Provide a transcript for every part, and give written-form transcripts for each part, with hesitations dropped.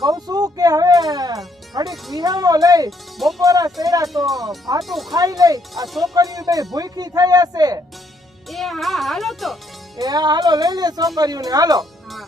કહું છું કે હવે ઘડીક વિહામો લઈ બપોરા સેડા તો ભાતું ખાઈ લઈ. આ છોકરીઓ બે ભૂખી થઈ હશે. એ હા હાલો તો. એ હાલો લઈ લે છોકરીઓને હાલો. હા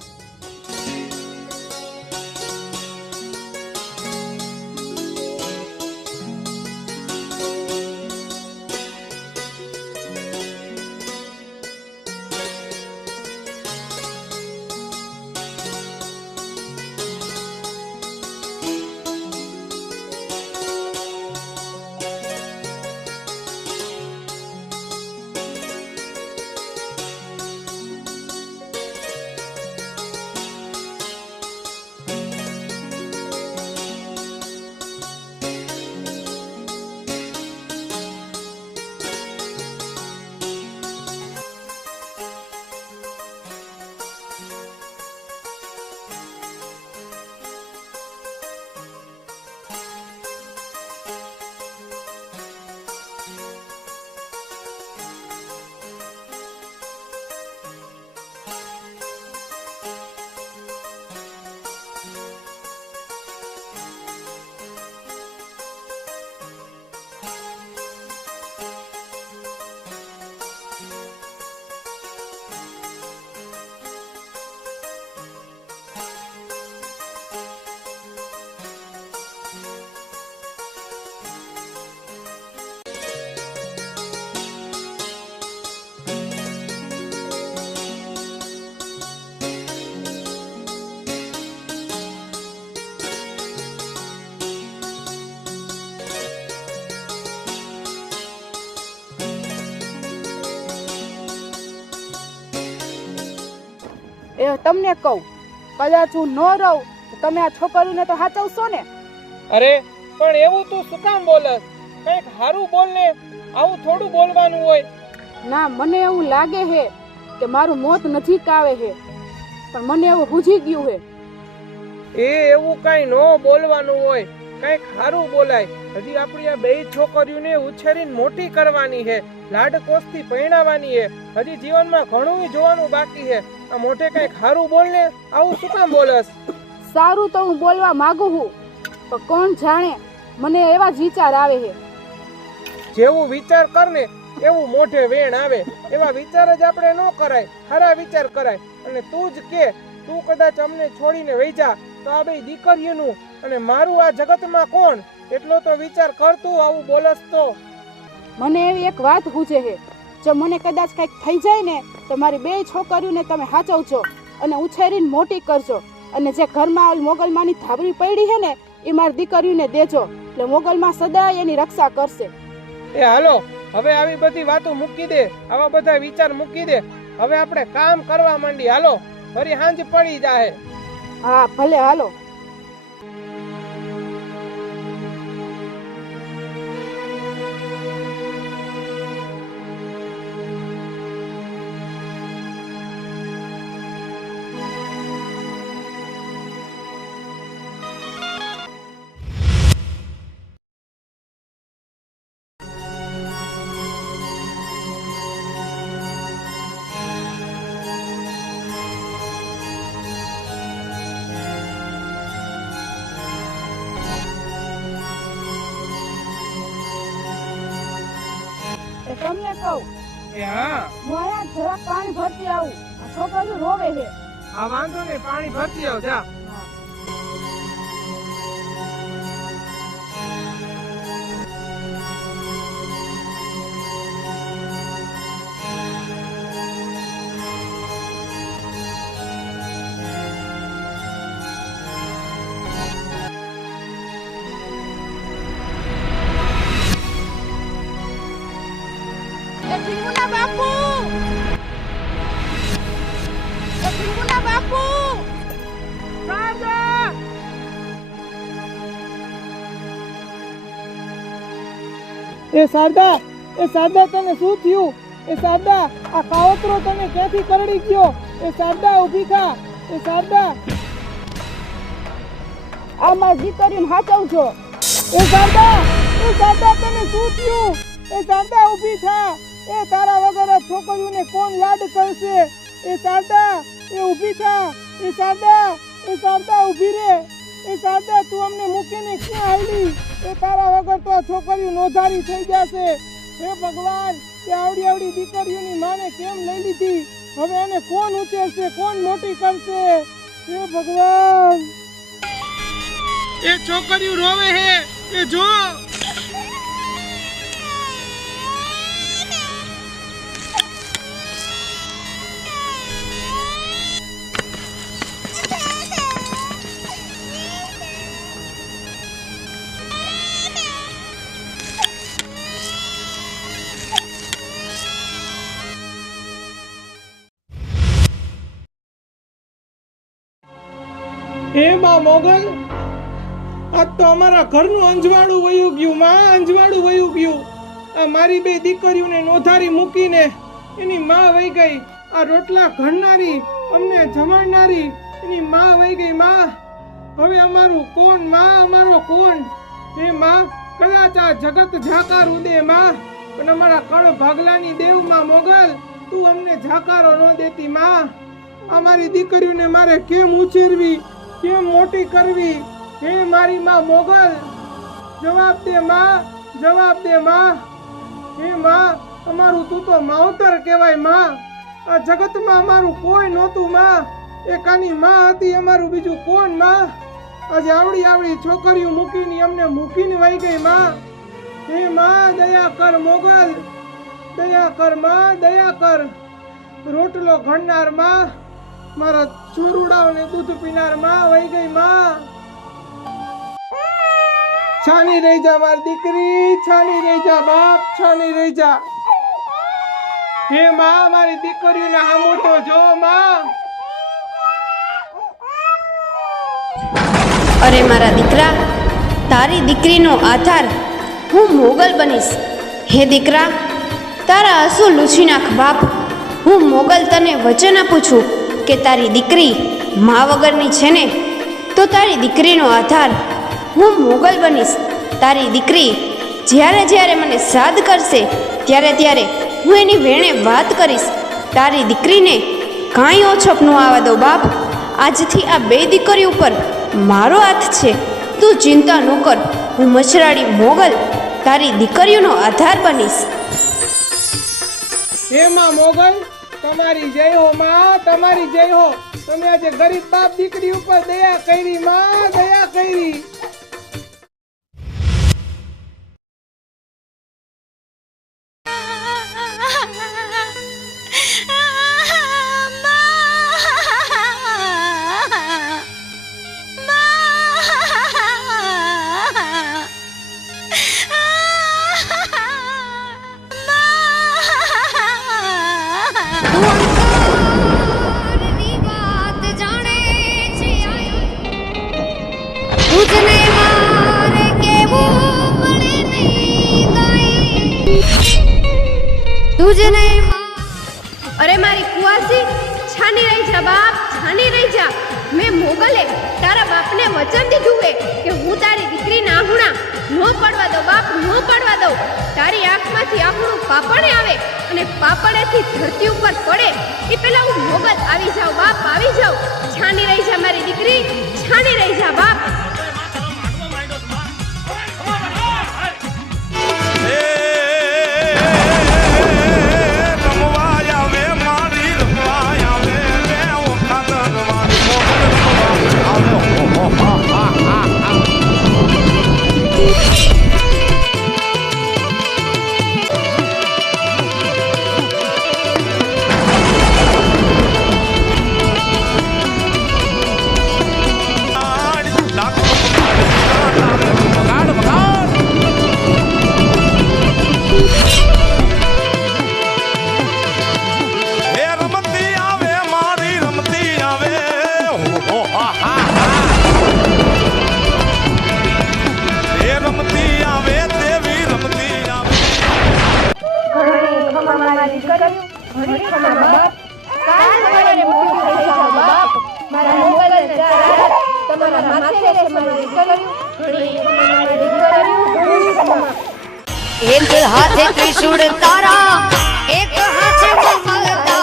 એ તમને કહું, કદાચ હું ન રહું તો તમે આ છોકરીને તો સાચવશો ને? અરે પણ એવું તું શું કામ બોલસ? કઈક હારું બોલ ને, આવું થોડું બોલવાનું હોય. ના, મને એવું લાગે છે કે મારું મોત નજીક આવે છે, પણ મને એવું બુঝી ગયું છે. એવું કઈ નો બોલવાનું હોય. કઈક હારું બોલાય. હજી આપણી આ બે છોકરીઓને ઉછેરીને મોટી કરવાની છે, લાડકોસથી પરણાવવાની છે. હજી જીવનમાં ઘણું જોવાનું બાકી છે. આ મોઢે કઈક હારું બોલ ને, આવું શું કામ બોલસ? સારું તો હું બોલવા માંગુ છું, પણ કોણ જાણે મને એવા જ વિચાર આવે છે. જેવું વિચાર કર ને એવું મોઢે વેણ આવે. એવા વિચાર જ આપણે ન કરાય, ખરા વિચાર કરાય. અને તું જ કે તું કદાચ અમને છોડીને વહી જા તો આ બે દીકરીઓનું અને મારું આ જગતમાં કોણ? એટલો તો વિચાર કર તું. આવું બોલસ તો મને એવી એક વાત પૂછે છે, જો મને કદાચ કંઈક થઈ જાય ને તો મારી બે છોકરીઓને તમે સાચવજો અને ઉછેરીને મોટી કરજો. અને જે ઘરમાં મોગલમાની ધાબળી પડી છે ને એ મારી દીકરીઓને દેજો, એટલે મોગલમાં સદાય એની રક્ષા કરશે. એ હાલો, હવે આવી બધી વાતો મૂકી દે, આવા બધા વિચાર મૂકી દે. હવે આપણે કામ કરવા માંડી. હાલો, ફરી હાંજ પડી જાહે. હા ભલે, હાલો. તમને કહું, હા, હું અહીંયા જરાક પાણી ભરતી આવું. આ છોકરીઓ રોવે છે. આ વાંધો ને, પાણી ભરતી આવ જા. એ શારદા, એ શારદા, તને શું થયું? એ શારદા, આ કાવતરો તને ક્યાંથી કરડી ગયો? એ શારદા, ઊભી થા. એ શારદા, આ મારી દીકરીને સાચવજો. એ શારદા, તને શું થયું? એ શારદા, ઊભી થા. એ તારા વગર આ છોકરીઓને કોણ લાડ કરશે? એ શારદા, એ ઊભી થા. એ શારદા, ઊભી રે. એ શારદા તું અમને મૂકીને ક્યાં આવી? એ તારા વગર તો આ છોકરીઓ નોધારી થઈ જશે. હે ભગવાન, તે આવડી આવડી દીકરીઓની માને કેમ લઈ લીધી? હવે એને કોણ ઉછેરશે, કોણ મોટી કરશે? હે ભગવાન, એ છોકરીઓ રોવે હે, એ જો. હે માં મોગલ, આજ તો અમારા ઘરનું અંજવાળું વયું ગયું. માં, અંજવાળું વયું ગયું. આ મારી બે દીકરીઓને નોધારી મૂકીને એની માં વહી ગઈ. આ રોટલા ઘડનારી, અમને જમાડનારી, એની માં વહી ગઈ. માં, હવે અમારું કોણ? માં, અમારો કોણ? હે માં, કદાચ આ જગત ઝાકાર ઉદે માં, પણ અમારા કળ ભાગલાની દેવ માં મોગલ, તું અમને ઝાકારો ન દેતી. માં, અમારી દીકરીઓને મારે કેમ ઉછેરવી, કેમ મોટી કરવી? હે મારી માં મોગલ, જવાબ દે માં, જવાબ દે માં. હે માં, અમારું તું તો માવતર કહેવાય. માં, આ જગતમાં અમારું કોઈ નહોતું. માં, એકાની માં હતી, અમારું બીજું કોણ? માં, આજે આવડી આવડી છોકરીઓ મૂકીને અમને મૂકીને વહી ગઈ. માં, હે માં, દયા કર મોગલ, દયા કર માં, દયા કર. રોટલો ઘડનાર માં, મારા છોરુડાઓને દૂધ પીનાર માં વહી ગઈ. માં, છાની રહી જા મારી દીકરી, છાની રહી જા બાપ, છાની રહી જા. હે માં, મારી દીકરીઓને હામું તો જો. માં, અરે મારા દીકરા, તારી દીકરીનો આધાર હું મોગલ બનીશ. હે દીકરા, તારા આંસુ લૂછી નાખ બાપ. હું મોગલ તને વચન આપું છું કે તારી દીકરી મા વગરની છે ને, તો તારી દીકરીનો આધાર હું મોગલ બનીશ. તારી દીકરી જ્યારે જ્યારે મને સાદ કરશે ત્યારે ત્યારે હું એની વેણે વાત કરીશ. તારી દીકરીને કાંઈ ઓછપ ન આવવા દો બાપ. આજથી આ બે દીકરીઓ ઉપર મારો હાથ છે. તું ચિંતા ન કર, હું મચરાડી મોગલ તારી દીકરીઓનો આધાર બનીશ. હે માં મોગલ, તમારી જય હો. માં, તમારી જય હો. તમે આજે ગરીબ બાપ દીકરી ઉપર દયા કરી. માં, દયા કરી. અરે મારી કુવાસી, છાની રહી જા બાપ, છાની રહી જા. મેં મોગલે તારા બાપને વચન દીધું હે કે હું તારી દીકરીના આહુણા નો પડવા દઉં બાપ, નો પડવા દઉં. તારી આંખમાંથી આહુણું પાપણે આવે અને પાપણેથી ધરતી ઉપર પડે એ પેલા હું મોગલ આવી જાઉં બાપ, આવી જાઉં. છાની રહી જા મારી દીકરી, છાની રહી જા બાપ. एक हाथ त्रिशूल तारा, एक हाथ मलता,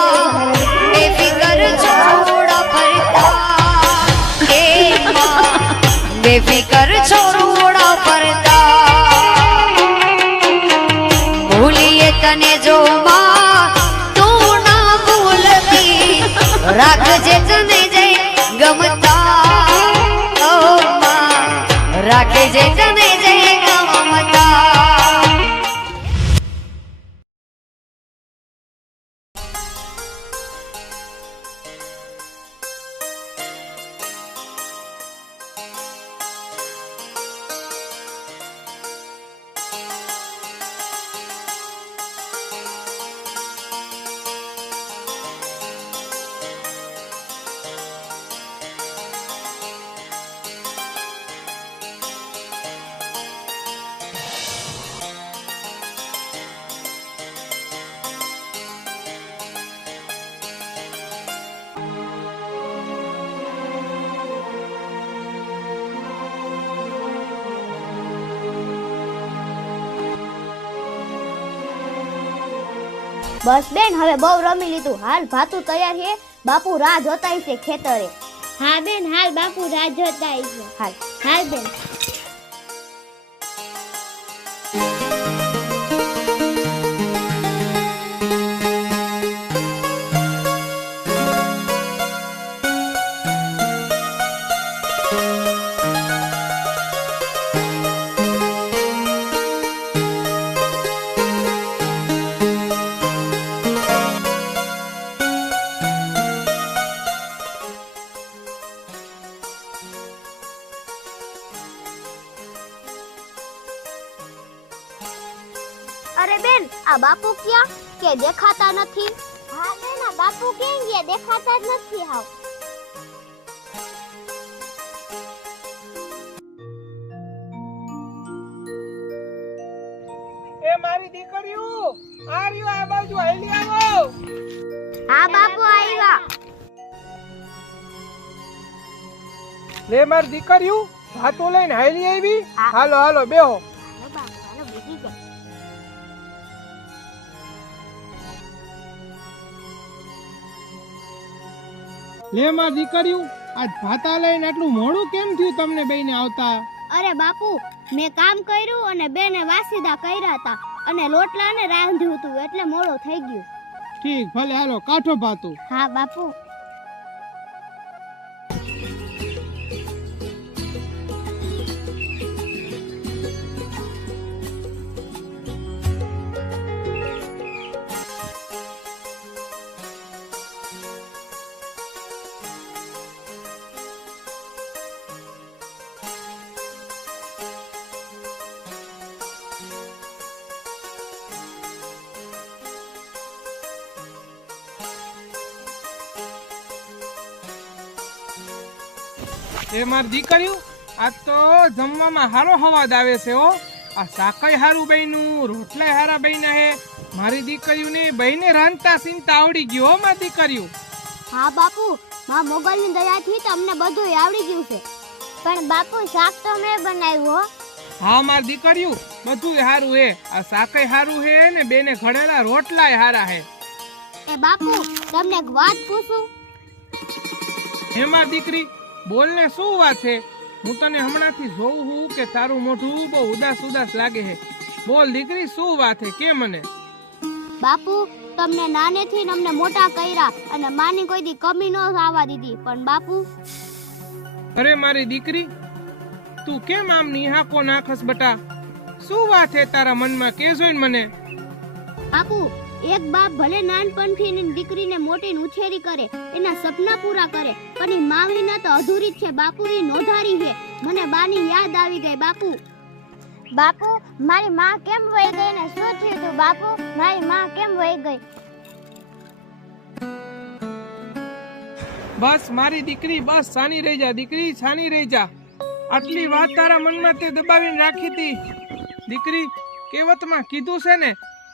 बेफिकर छोड़ा फरता। हे माँ બસ બેન હવે બહુ રમી લીધું. હાલ ભાતું તૈયાર છે. બાપુ રાહ જોતા છે ખેતરે. હા બેન હાલ બાપુ રાહ જોતા છે. હાલ હાલ બેન. અરે બેન આ બાપુ ક્યાં કે દેખાતા નથી? હા બેન આ બાપુ કેમ ગયા દેખાતા જ નથી હાવ. એ મારી દીકરીઓ આ રહ્યો, આ બાજુ હાલી આવો. હા બાપુ આવ્યા. લે મારી દીકરીઓ ભાતો લઈને હાલી આવી. હા. હાલો હાલો બેહો. હાલો બાપુ હાલો બેસી જાઓ. લે મારી દીકરીઓ આજ ભાતા લઈને આટલું મોડું કેમ થયું તમને બેયને આવતા? અરે બાપુ મેં કામ કર્યું અને બેને વાસીદા કર્યા હતા અને લોટલાને રાંધ્યું હતું એટલે મોડો થઈ ગયું. ઠીક ભલે હાલો કાઠો ભાતું. હા બાપુ. એ મારી દીકરીઓ આજ તો જમવામાં હારો હવાદ આવે છે હો. આ શાકય હારું બન્યું, રોટલાય હારા બન્યા હે. મારી દીકરીઓને બહેને રાંધતા સીનતા આવડી ગયું હો મારી દીકરીઓ. હા બાપુ માં મોગલની દયાથી તમને બધું આવડી ગયું છે. પણ બાપુ શાક તો મેં બનાવ્યું હો. હા મારી દીકરીઓ બધું હારું હે. આ શાકય હારું હે ને બેને ઘડેલા રોટલાય હારા હે. એ બાપુ તમને એક વાત પૂછું? હે મારી દીકરી બોલ ને શું વાત છે? હું તને હમણાંથી જોઉં હું કે તારું મોઢું બહુ ઉદાસ ઉદાસ લાગે છે. બોલ દીકરી શું વાત છે કે મને? બાપુ તમને નાનેથી ને અમને મોટા કર્યા અને માની કોઈ દી કમી ન આવવા દીધી. પણ બાપુ અરે મારી દીકરી તું કેમ આમ નિહાકો નાખસ બટા? શું વાત છે તારા મનમાં કે જોઈને મને? બાપુ એક બાપ ભલે નાનપણથી એની દીકરીને મોટીને ઉછેરી કરે, એના સપના પૂરા કરે, પણ એ માંગણીના તો અધૂરી જ છે બાપુ. એ નોધારી છે. મને બાની યાદ આવી ગઈ બાપુ. બાપુ મારી માં કેમ વહી ગઈ ને શું થયું તું બાપુ? મારી માં કેમ વહી ગઈ? બસ મારી દીકરી બસ સાની રહી જા દીકરી, સાની રહી જા. આટલી વાત તારા મનમાં તે દબાવીને રાખી હતી. દીકરી કહેવતમાં કીધું છે ને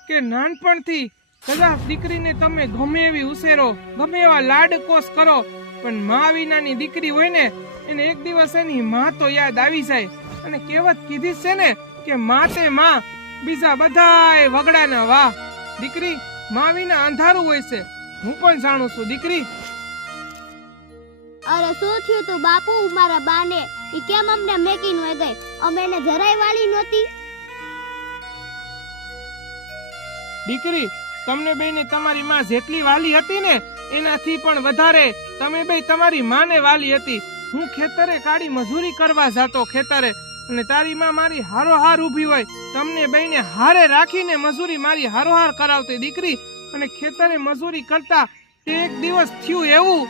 કે નાનપણથી કદાચ દીકરીને તમે ગમે એવી ઉછેરો, ગમે એવા લાડકોસ કરો, પણ મા વિનાની દીકરી હોય ને એને એક દિવસ એની માં તો યાદ આવી જાય. અને કહેવત કીધી છે ને કે માં તે માં, બીજા બધાય વગડાના વાહ. દીકરી માં વિના અંધારું હોય છે, હું પણ જાણું છું દીકરી. અરે શું થયું તું બાપુ મારા બાને? ઈ કેમ અમને મેકીને વહી ગઈ? અમે એને જરાય વાલી નહોતી. દીકરી તમને બેને તમારી માં જેટલી વાલી હતી ને એનાથી પણ વધારે તમે બે તમારી માને વાલી હતી. હું ખેતરે કાળી મજૂરી કરવા જાતો ખેતરે, અને તારી માં મારી હારોહાર ઊભી હોય, તમને બેને હારે રાખીને મજૂરી મારી હારોહાર કરાવતી દીકરી. અને ખેતરે મજૂરી કરતા તે એક દિવસ થયું એવું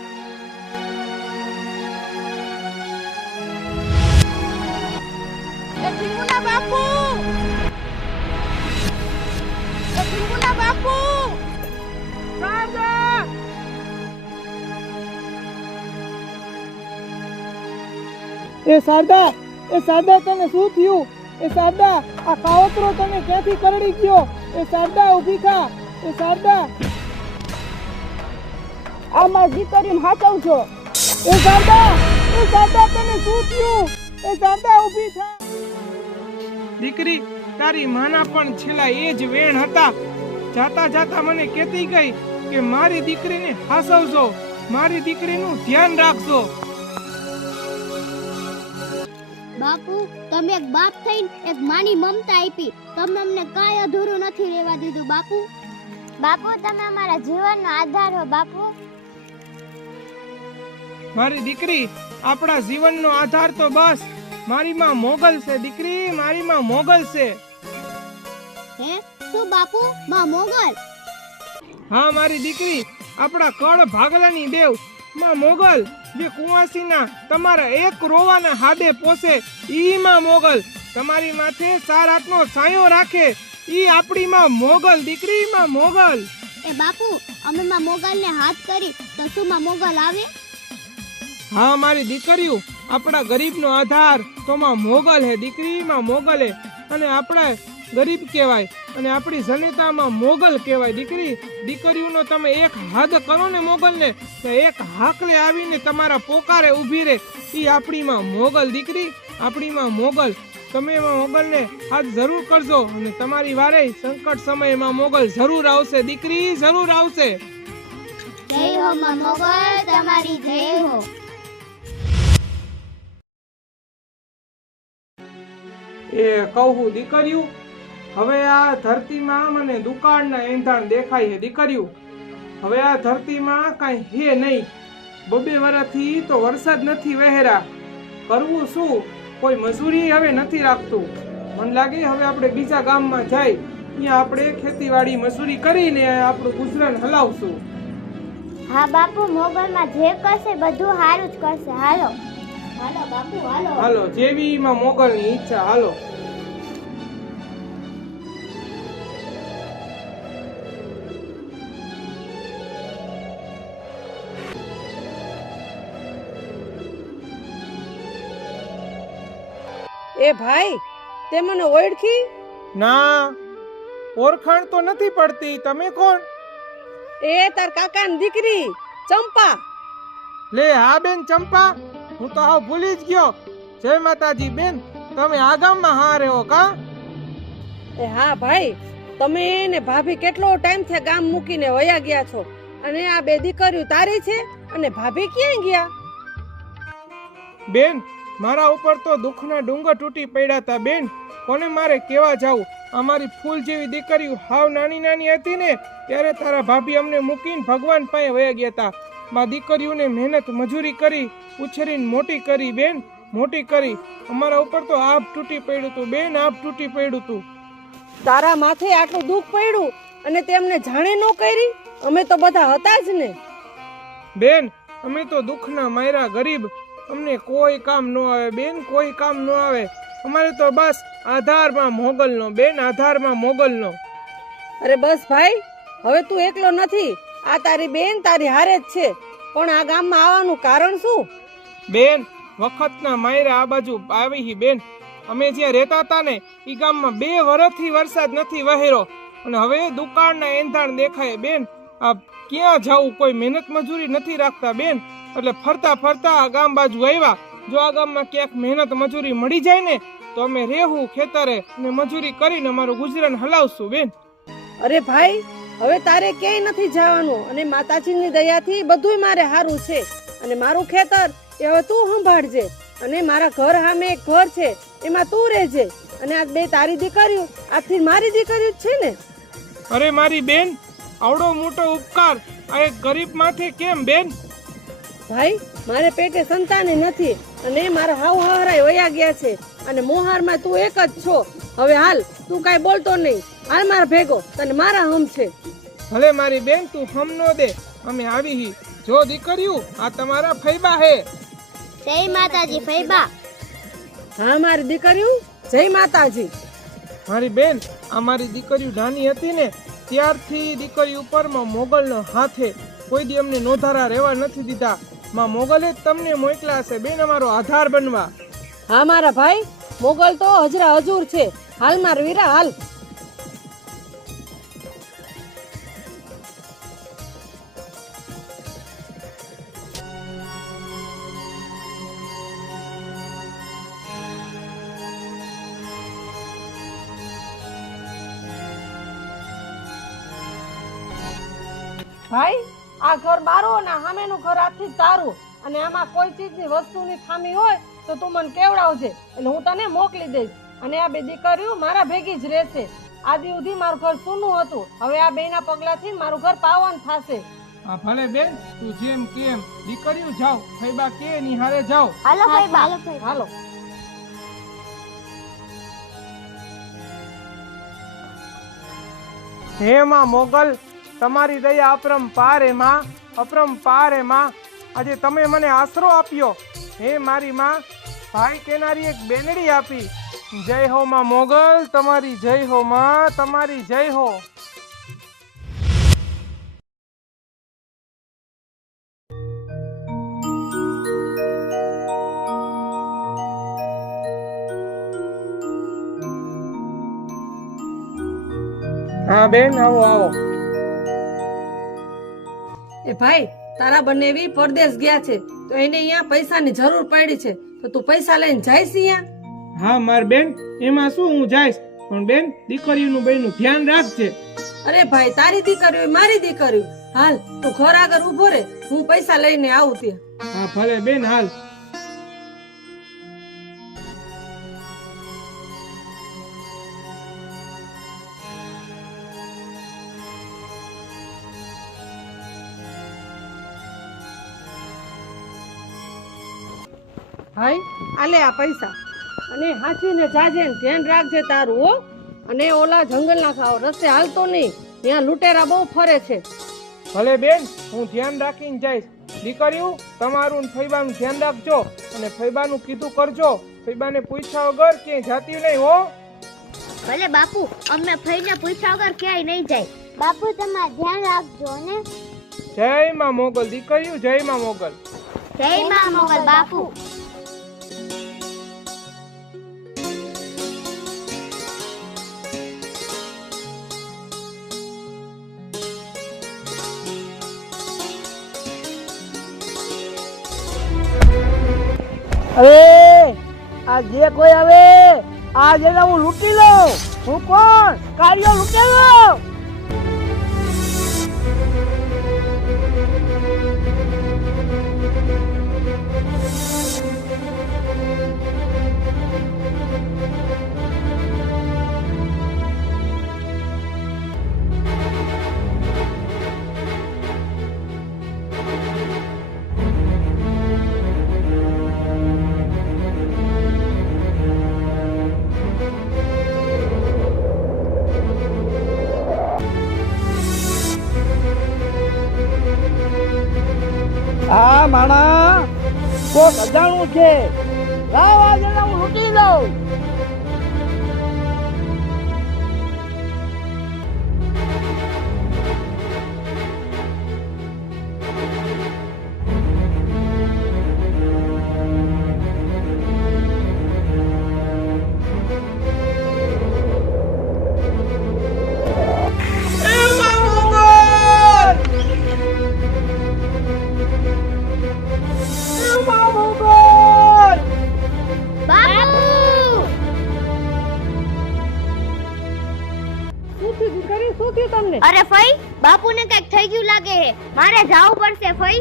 બાપુ બાપુ એ શારદા તને શું થયું? એ શારદા આ કાવતરો તને ક્યાંથી કરડી ગયો? એ શારદા ઊભી થા. એ શારદા આ મારી દીકરીને હાચવજો. એ શારદા તને શું થયું? એ શારદા ઊભી થા. દીકરી તારી માના પણ છેલ્લા એ જ વેણ હતા. જાતા જાતા મને કહેતી ગઈ કે મારી દીકરીને હાસવજો, મારી દીકરીનું ધ્યાન રાખજો. બાપુ તમે એક બાપ થઈને એક માની મમતા આપી, તમે અમને કાંઈ અધૂરું નથી રહેવા દીધું. બાપુ બાપુ તમે અમારા જીવનનો આધાર હો બાપુ. મારી દીકરી, આપણા જીવનનો આધાર તો બસ મારી માં મોગલ છે. દીકરી, મારી માં મોગલ છે. હે શું બાપુ, માં મોગલ? હા મારી દીકરી, આપણા કળ ભાગલાની દેવ માં મોગલ, જે કુંવાસીના તમારા એક રોવાના હાદે પોસે, ઈ માં મોગલ, તમારી માથે 4 હાથનો સાયો રાખે, ઈ આપણી માં મોગલ. દીકરી, માં મોગલ. એ બાપુ અમે માં મોગલને હાથ કરી તો શું માં મોગલ આવે? હા મારી દીકરીઓ, આપણા ગરીબનો આધાર તો માં મોગલ હે. દીકરી, માં મોગલ હે, અને આપણા ગરીબ કહેવાય અને આપણી જનતામાં મોગલ કહેવાય. દીકરી, દીકરીઓનો તમે એક હાથ કરો ને મોગલને, તો એક હાકલે આવીને તમારા પોકારે ઊભી રહે, ઈ આપણી માં મોગલ. દીકરી, આપણી માં મોગલ. તમે માં મોગલને હાથ જરૂર કરજો અને તમારી વારે સંકટ સમયમાં મોગલ જરૂર આવશે. દીકરી, જરૂર આવશે. જય હો માં મોગલ, તમારી જય હો. એ કહું દીકરીઓ, હવે આ ધરતીમાં મને દુકાળના એંધાણ દેખાય છે. દીકરીઓ, હવે આ ધરતીમાં કાંઈ હે નહીં. 2 વર્ષથી તો વરસાદ નથી વહેરા. કરવું શું? કોઈ મજૂરી હવે નથી રાખતું. મને લાગે હવે આપણે બીજા ગામમાં જાય, ત્યાં આપણે ખેતીવાડી મજૂરી કરીને આપણું ગુજરાન હલાવશું. હા બાપુ, મોગલમાં જે કરશે બધું સારું જ કરશે. હાલો હાલો બાપુ હાલો. હાલો, જેવી માં મોગલની ઈચ્છા. હાલો. એ ભાઈ, તે મને ઓળખી? ના, ઓળખાણ તો નથી પડતી. તમે કોણ? એ તાર કાકાની દીકરી ચંપા. લે હા બેન ચંપા, હું તો હાવ ભૂલી જ ગયો. જય માતાજી બેન, તમે આ ગામમાં હા રહ્યો કા? એ હા ભાઈ, તમે ને ભાભી કેટલો ટાઈમ થી ગામ મૂકીને વયા ગયા છો, અને આ 2 દીકરીઓ તારી છે, અને ભાભી ક્યાં ગયા? બેન, મારા ઉપર તો દુઃખના ડુંગર તૂટી પડ્યા હતા બેન. કોને મારે કેવા જાવું? અમારી ફૂલ જેવી દીકરીઓ હાવ નાની નાની હતી ને, ત્યારે તારા ભાભી અમને મૂકીને ભગવાન પાસે વયા ગયા હતા. માં દીકરીઓને મહેનત મજૂરી કરી ઉછેરીને મોટી કરી બેન, મોટી કરી. અમારા ઉપર તો આભ તૂટી પડ્યું હતું બેન, આભ તૂટી પડ્યું હતું. તારા માથે આટલું દુઃખ પડ્યું અને તેમને જાણે ન કરી? અમે તો બધા હતા જ ને બેન. અમે તો દુઃખના માયરા ગરીબ, અમને કોઈ કામ ન આવે બેન, કોઈ કામ ન આવે. અમારે તો બસ આધારમાં મોગલનો બેન, આધારમાં મોગલનો. અરે બસ ભાઈ, હવે તું એકલો નથી. આ તારી બેન તારી હારે જ છે, પણ આ ગામમાં આવવાનું કારણ શું? બેન, વખતના માયરા આ બાજુ આવી બેન. અમે જ્યાં રહેતા હતા ને એ ગામમાં 2 વર્ષથી વરસાદ નથી વહેરો, અને હવે દુકાળના એંધાણ દેખાય બેન. આ ક્યાં જવું? કોઈ મહેનત મજૂરી નથી રાખતા બેન, એટલે ફરતા ફરતા આ ગામ બાજુ આવ્યા. જો આ ગામમાં ક્યાંક મહેનત મજૂરી મળી જાય ને તો અમે રહેવું ખેતરે અને મજૂરી કરીને અમારું ગુજરાન હલાવશું બેન. અરે ભાઈ, હવે તારે ક્યાંય નથી જવાનું, અને માતાજીની દયાથી બધુંય મારે સારું છે, અને મારું ખેતર એ હવે તું સંભાળજે, અને મારા ઘર સામે એક ઘર છે એમાં તું રહેજે, અને આ 2 તારી દીકરીઓ આથી મારી દીકરીઓ જ છે ને. અરે મારી બેન, આવડો મોટો ઉપકાર આ એક ગરીબ માથે કેમ બેન? ભાઈ, મારે પેટે સંતાને નથી, અને મારા હાવ હારાય વયા ગયા છે, અને મોહારમાં તું એક જ છો. હવે હાલ, તું કાંઈ બોલતો નહીં, હાલ મારા ભેગો, તને મારા હમ છે. ભલે મારી બેન, તું હમ નો દે, અમે આવી હી. જો દીકરીઓ, આ તમારા ફૈબા હે. જય માતાજી ફૈબા. હા મારી દીકરીઓ, જય માતાજી. મારી બેન, આ મારી દીકરીઓ નાની હતી ને ત્યારથી દીકરી ઉપરમાં મોગલનો હાથે કોઈ દી અમને નોધારા રહેવા નથી દીધા. માં મોગલે જ તમને મોકલા છે બેન અમારો આધાર બનવા. હા મારા ભાઈ, મોગલ તો હજરા હજુર છે. હાલ માર વીરા, હાલ. ભાઈ આ ઘર મારું અને સામેનું ઘર આથી તારું, અને આમાં કોઈ ચીજની વસ્તુની ખામી હોય તો તું મને કેવડાવજે, એટલે હું તને મોકલી દઈશ. અને આ બે દીકરીઓ મારા ભેગી જ રહેશે. આદિ સુધી મારું ઘર સૂનું હતું, હવે આ બેના પગલાથી મારું ઘર પાવન થશે. હા ભલે બેન, તું જેમ કેમ. દીકરીઓ જાઓ, ફઈબા કે નિહારે જાઓ. હાલો ફઈબા. હાલો. હે માં મોગલ, તમારી દયા અપરંપાર હે માં, અપરંપાર હે માં. આજે તમે મને આશરો આપ્યો. હે મારી માં, ભાઈ કેનારી એક બેનડી આપી. જય હો માં મોગલ, તમારી જય હો માં, તમારી જય હો. હા બેન, આવો આવો. એ ભાઈ તારા બંને પરદેશ ગયા છે તો એને અહીંયા પૈસાની જરૂર પડી છે, તો તું પૈસા લઈને જઈશ અહીંયા? હા માર બેન, એમાં શું, હું જઈશ. પણ બેન, દીકરીઓનું બેનું ધ્યાન રાખજે. અરે ભાઈ, તારી દીકરીઓ મારી દીકરીઓ. હાલ તું ઘર આગળ ઉભો રે, હું પૈસા લઈને આવું ત્યાં. હા ભલે બેન, હાલ. ભાઈ આલે આ પૈસા, અને હાચીને જાજે ને ધ્યાન રાખજે તારું હો. અને ઓલા જંગલના ખાવ રસ્તે હાલતો નહીં, ત્યાં લૂંટેરા બહુ ફરે છે. ભલે બેન, હું ધ્યાન રાખીને જઈશ. દીકરીઓ, તમારું ને ફઈબાનું ધ્યાન રાખજો, અને ફઈબાનું કીધું કરજો. ફઈબાને પૂછ્યા વગર ક્યાંય જાતી નહીં હો. ભલે બાપુ, અમને ફઈને પૂછ્યા વગર ક્યાંય નહીં જાય. બાપુ તમારું ધ્યાન રાખજો ને. જય માં મોગલ. દીકરીઓ, જય માં મોગલ. જય માં મોગલ બાપુ. અરે આ જે કોઈ આવે આ જેને હું લૂંટી લઉં. હું કોણ? કાર્યો લૂંટેલો. આ માણા કોક અજાણું છે. લાવ આ જેને હું લૂંટી લઉં. અરે ફઈ, બાપુને કઈક થઈ ગયું લાગે હે. મારે જાવું પડશે ફઈ.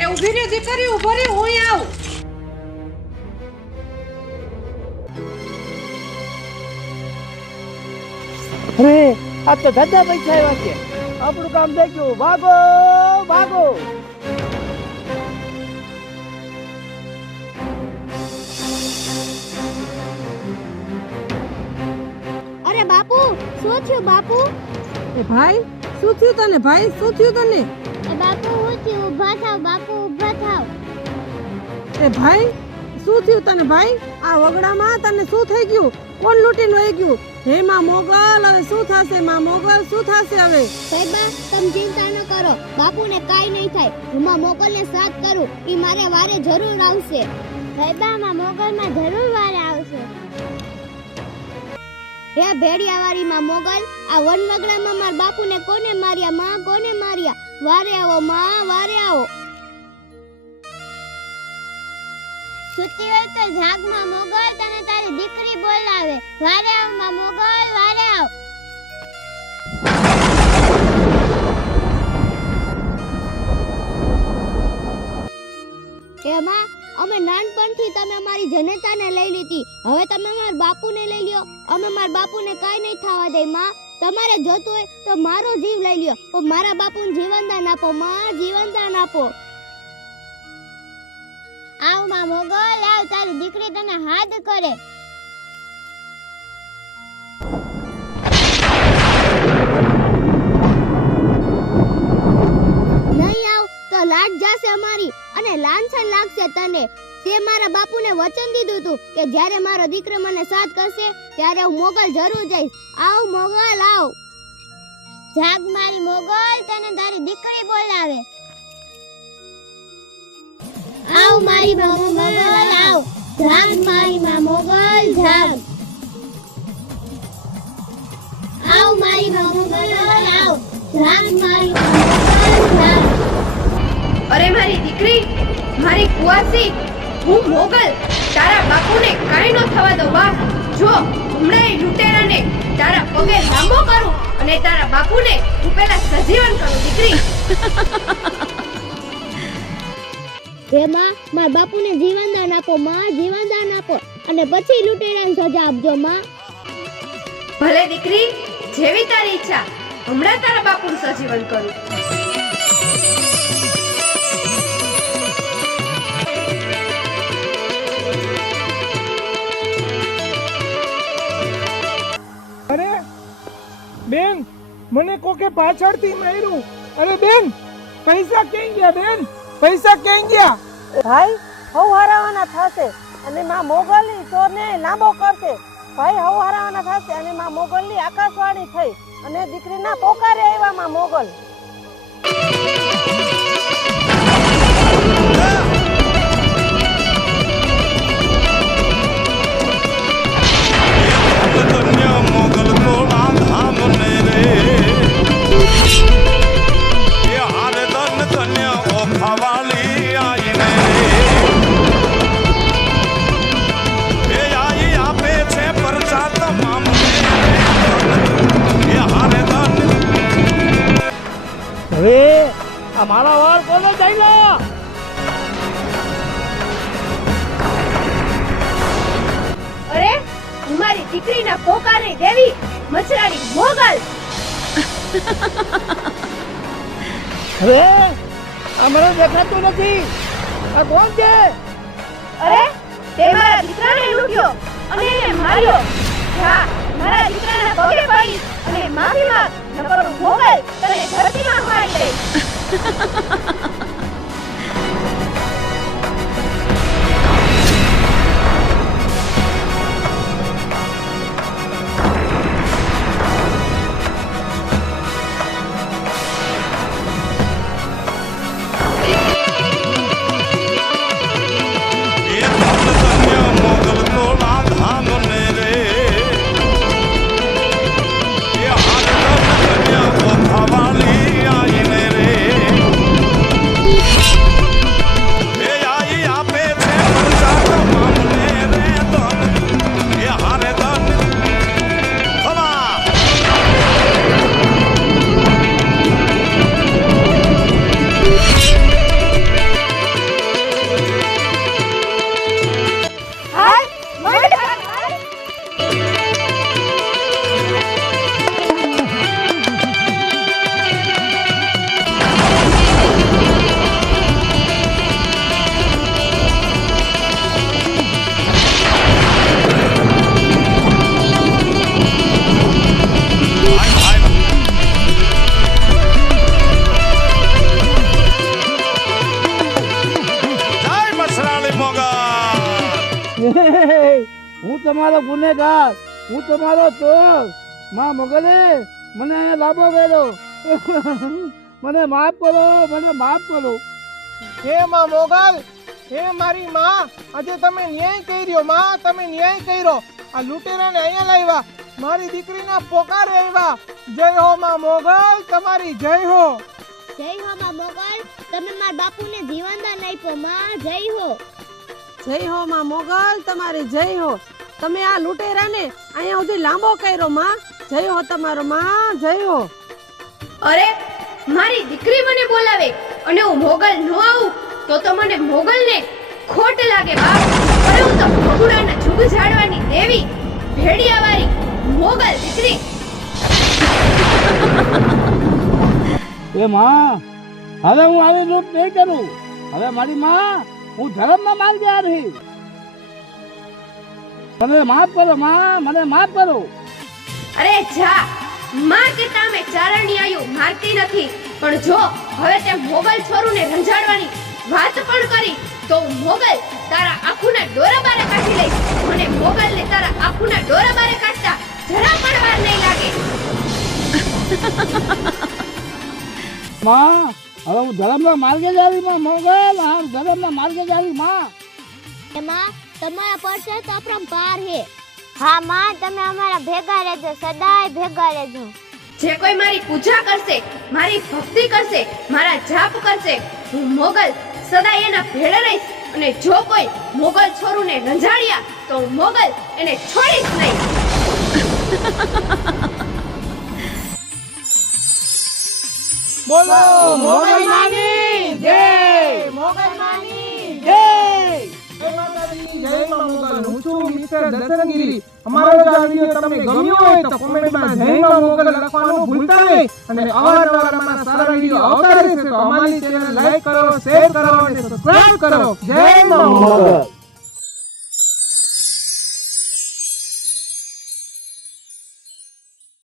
એ ઊભી રે દીકરી, ઊભો રે, હું આવું. અરે આ તો ધંધા પૈસા આવ્યા છે. આપણું કામ થઈ ગયું. ભાગો ભાગો. અરે બાપુ, શું થયું બાપુ? એ ભાઈ શું થયું તને? ભાઈ શું થયું તને? એ બાપુ હું થયું? ઊભા થાવ બાપુ, ઊભા થાવ. એ ભાઈ શું થયું તને? ભાઈ આ વગડામાં તને શું થઈ ગયું? કોણ લૂંટીને વહી ગયું? હે માં મોગલ, હવે શું થશે? માં મોગલ શું થશે હવે? ફઈબા, તમે ચિંતા ન કરો, બાપુને કાઈ નહીં થાય. હું માં મોગલને સાથ કરું, ઈ મારે વારે જરૂર આવશે. ફઈબા માં મોગલમાં જરૂર વારે આવશે. હે ભેડિયાવાળી માં મોગલ, આ વનવગડામાં માર બાપુને કોને માર્યા? માં કોને માર્યા? વારે આવો માં, વારે આવો. સુતી હોય તો જાગમાં મોગલ, તને તારી દીકરી બોલાવે. વારે આવ માં મોગલ, વારે આવ. કે માં અમે નાનપણથી તમે અમારી જનતાને લઈ લીધી, હવે તમે અમારા બાપુને લઈ લ્યો. અમે મારા બાપુને કાંઈ નહીં થવા દે માં. તમારે જોતું હોય તો મારો જીવ લઈ લ્યો, પણ મારા બાપુને જીવનદાન આપો માં, જીવનદાન આપો. આવ માં મોગલ, આવ, તારી દીકરી તને હાથ કરે. નહીં આવ તો લાટ જાશે અમારી અને લાંછન લાગશે તને. તે મારા બાપુને વચન દીધું હતું કે જ્યારે મારો દીકરો મને સાથ કરશે ત્યારે હું મોગલ જરૂર જઈશ. આવ મોગલ, આવ. જાગ મારી મોગલ, તને તારી દીકરી બોલાવે. આવ મારી મોગલ, આવ. જાગ મારી માં મોગલ, જાગ. આવ મારી મોગલ, આવ. જાગ મારી માં મોગલ, જાગ. અરે મારી દીકરી, મારી કુવાસી, હું મોગલ તારા બાપુને કાંઈ ન થવા દઉં બા. જો હમણાં એ લૂંટેરાને તારા પગે લાંબો કરું અને તારા બાપુને હું પેલા સજીવન કરું દીકરી. હે માં, મારા બાપુને જીવનદાન આપો માં, જીવનદાન આપો અને પછી લૂંટેરાને સજા આપજો માં. ભલે દીકરી, જેવી તારી ઈચ્છા. હમણાં તારા બાપુનું સજીવન કરું. અરે બેન, મને કોકે પાછળથી માર્યું. અરે બેન, પૈસા ક્યાં ગયા બેન? પૈસા ક્યાં ગયા? ભાઈ હવ હરાવાના થશે અને માં મોગલની ચોરને લાંબો કરશે. ભાઈ હવ હરાવાના થશે અને માં મોગલની આકાશવાણી થઈ અને દીકરીના પોકારે આવ્યા માં મોગલ. હવે આ મારા વાળ કોને ચાલ્યા? અરે હું મારી દીકરીના પોકારની દેવી મચરાડી મોગલ. હવે આ મને દેખાતું નથી. આ કોણ છે? અરે તે મારા દીકરાને લૂંટ્યો અને એને માર્યો. જા મારા દીકરાના પગે પડી અને માફી માંગ, નકર હું મોગલ તને ધરતીમાં મારી દઈશ. હું તમારો ગુનેગાર, હું તમારો ચોર. માં મોગલે મને અહીંયા લાંબો કર્યો. મને માફ કરો, મને માફ કરો. હે માં મોગલ, હે મારી માં, આજે તમે ન્યાય કર્યો માં, તમે ન્યાય કર્યો. આ લૂંટેરાને અહીંયા લાવ્યા, મારી દીકરીના પોકારે આવ્યા. જય હો માં મોગલ, તમારી જય હો. જય હો માં મોગલ, તમે મારા બાપુને જીવનદાન આપ્યો માં, જય હો. જય હો માં મોગલ, તમારી જય હો. તમે આ લૂંટેરાને અહીંયા સુધી લાંબો કર્યો માં, જય હો તમારો માં, જય હો. અરે મારી દીકરી મને બોલાવે અને હું મોગલ ન આવું તો મને મોગલને ખોટ લાગે બાપ. અરે હું તો ભગુડાના જુગ ઝાડવાની દેવી, ભેડિયાવાળી મોગલ દીકરી. એ માં, હવે હું આવી લૂંટ નહીં કરું. હવે મારી માં, હું ધર્મના માર્ગે આવી. મને માફ કરો માં, મને માફ કરો. અરે જા, માં કે તામે ચારણિયાયું મારતી નથી, પણ જો હવે તે મોગલ છોરુને રંજાડવાની વાત પણ કરી તો મોગલ તારા આખુના ડોરા બારે કાઢી લઈશ. મને મોગલને તારા આખુના ડોરા બારે કાઢતા જરા પણ વાર નહીં લાગે. માં, હવે હું ધર્મના માર્ગે જ આવી માં. મોગલ, હા ધર્મના માર્ગે જ આવી માં. એમાં તમારા પરસે તો અપરંપાર હે. હા માં, તમે અમારા ભેગા રહેજો, સદાય ભેગા રહેજો. જે કોઈ મારી પૂજા કરશે, મારી ભક્તિ કરશે, મારા જાપ કરશે, હું મોગલ સદાય એના ભેળે રહીશ. અને જો કોઈ મોગલ છોરુને રંજાડ્યા તો હું મોગલ એને છોડીશ નહીં. બોલો મોગલ માની જય, મોગલ માની જય. જય માતાજી, જય માં મોગલ. હું છું મિસ્ટર દર્શનગીરી. અમારો જો આ વિડિયો તમને ગમ્યો હોય તો કોમેન્ટમાં જય માં મોગલ લખવાનું ભૂલતા નહીં. અને અવારનવાર અમારા સારા વિડિયો આવતા રહેશે તો અમારી ચેનલ લાઈક કરો, શેર કરો અને સબસ્ક્રાઇબ કરો. જય માં મોગલ.